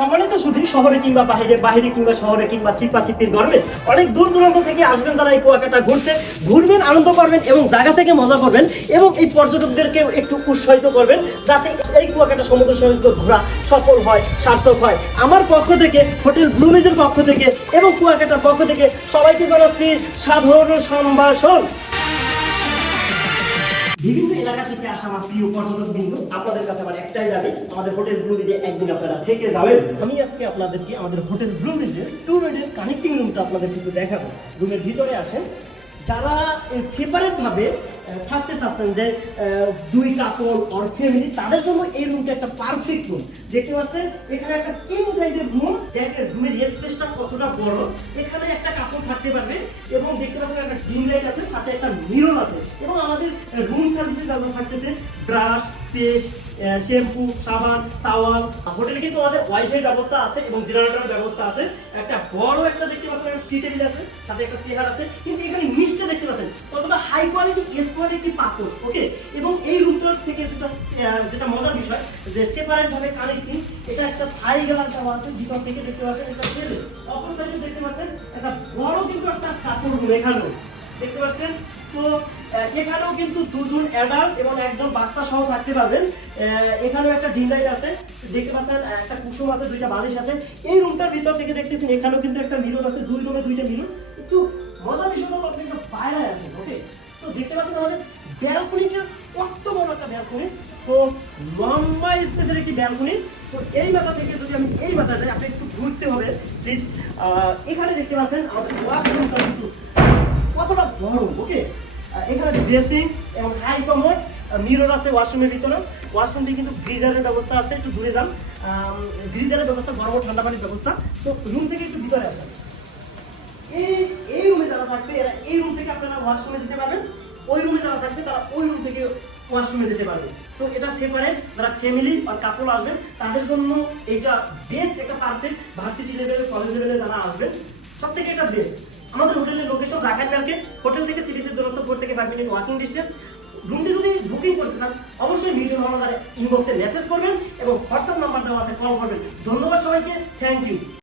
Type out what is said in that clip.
সম্মানিত সুধী, শহরে কিংবা বাইরে বাইরে কিংবা শহরে কিংবা চিপাচিপির গরমে অনেক দূর দূরান্ত থেকে আসবেন যারা এই কুয়াকাটা ঘুরতে, ঘুরবেন, আনন্দ করবেন এবং জায়গা থেকে মজা করবেন এবং এই পর্যটকদেরকেও একটু উৎসাহিত করবেন যাতে এই কুয়াকাটা সমুদ্র সৈকত ঘোরা সফল হয়, সার্থক হয়। আমার পক্ষ থেকে, হোটেল ব্লুমেজের পক্ষ থেকে এবং কুয়াকাটার পক্ষ থেকে সবাইকে জানাচ্ছি সাধারণ সম্ভাষণ। বিভিন্ন এলাকা থেকে আসা আমার প্রিয় পর্যটক বিন্দু, আপনাদের কাছে আমার একটাই দাবি, আমাদের হোটেল ব্লুমেজে একদিন আপনারা থেকে যাবেন। আমি আজকে আপনাদেরকে আমাদের হোটেল ব্লুমেজের 2 বেডের কানেক্টিং রুমটা আপনাদের কিন্তু দেখাবো। রুমের ভিতরে আসেন, যারা সেপারেটভাবে থাকতে চাচ্ছেন যে 2 কাপল অর ফ্যামিলি, তাদের জন্য এই রুমটা একটা পারফেক্ট রুম। দেখতে পাচ্ছেন এখানে একটা কিং সাইজের রুম, দেখেন রুমের স্পেসটা কতটা বড়। এখানে একটা কাপল থাকতে পারবে এবং দেখতে পাচ্ছেন একটা ডিম লাইট আছে, সাথে একটা মিরর আছে এবং আমাদের রুম সার্ভিসে যা যা থাকতেছে ব্রাশ, পেস্ট, শ্যাম্পু, সাবান, তাওয়াল। হোটেলে কিন্তু আমাদের ওয়াইফাই ব্যবস্থা আছে এবং জেনারেটরের ব্যবস্থা আছে। একটা বড় একটা দেখতে পাচ্ছেন একটা টি টেবিল আছে, সাথে একটা চেয়ার আছে। কিন্তু এখানে নিচটা দেখতে পাচ্ছেন কতটা হাই কোয়ালিটি কোয়ালিটি পাথর, ওকে। এবং এই রুমটার থেকে যেটা মজার বিষয় যে সেপারেট ভাবে কানেক্টিং, এটা একটা থাই গ্লাস দেওয়া আছে, ভিতর থেকে দেখতে পাচ্ছেন একটা টেবিল, অপর সাইডে দেখতে পাচ্ছেন একটা বড় কিন্তু একটা কাপড় রুম এখানেও দেখতে পাচ্ছেন। তো এখানেও কিন্তু 2 জন অ্যাডাল্ট এবং একজন বাচ্চা সহ থাকতে পারবেন। এখানেও একটা ডিম লাইট আছে, দেখতে পাচ্ছেন একটা কুসুম আছে, 2টা বালিশ আছে। এই রুমটার ভিতর থেকে দেখতেছেন এখানেও কিন্তু একটা মিরর আছে, 2 রুমে 2টা মিরর। একটু মজার বিষয় হলো আপনি একটা বাইরে আছেন, ওকে। তো দেখতে পাচ্ছেন আমাদের ব্যালকনিটা কত বড় একটা ব্যালকনি, তো লম্বা স্পেসের একটি ব্যালকনি। তো এই মাথা থেকে যদি আমি এই মাথা যাই, আপনি একটু ঘুরতে হবে প্লিজ। এখানে দেখতে পাচ্ছেন আমাদের ওয়াশরুমটা কিন্তু কতটা বড়, ওকে। এখানে ড্রেসিং এবং হাই কমোড, মিরর আছে ওয়াশরুমের ভিতরে। ওয়াশরুমটি কিন্তু গ্রিজারের ব্যবস্থা আছে, একটু দূরে যান, গ্রিজারের ব্যবস্থা, গরম ও ঠান্ডা পানির ব্যবস্থা। তো রুম থেকে একটু ভিতরে আসেন, এই রুমে যারা থাকবে এরা এই রুম থেকে আপনারা ওয়াশরুমে যেতে পারবেন, ওই রুমে যারা থাকবে তারা ওই রুম থেকে ওয়াশরুমে যেতে পারবে। সো এটা সেপারেট, যারা ফ্যামিলি আর কাপল আসবেন তাদের জন্য এটা বেস্ট, একটা পারফেক্ট। ভার্সিটি লেভেল, কলেজ লেভেলে যারা আসবেন সব থেকে এটা বেস্ট। আমাদের হোটেলের লোকেশন ঢাকার মার্কেট, হোটেল থেকে সিবিসির দূরত্ব 4 থেকে 5 মিনিট ওয়াকিং ডিস্টেন্স। রুমটি যদি বুকিং করতে চান অবশ্যই মিঠুন আমাদের ইনবক্সে মেসেজ করবেন এবং হোয়াটসঅ্যাপ নাম্বার দেওয়া আছে, কল করবেন। ধন্যবাদ সবাইকে, থ্যাংক ইউ।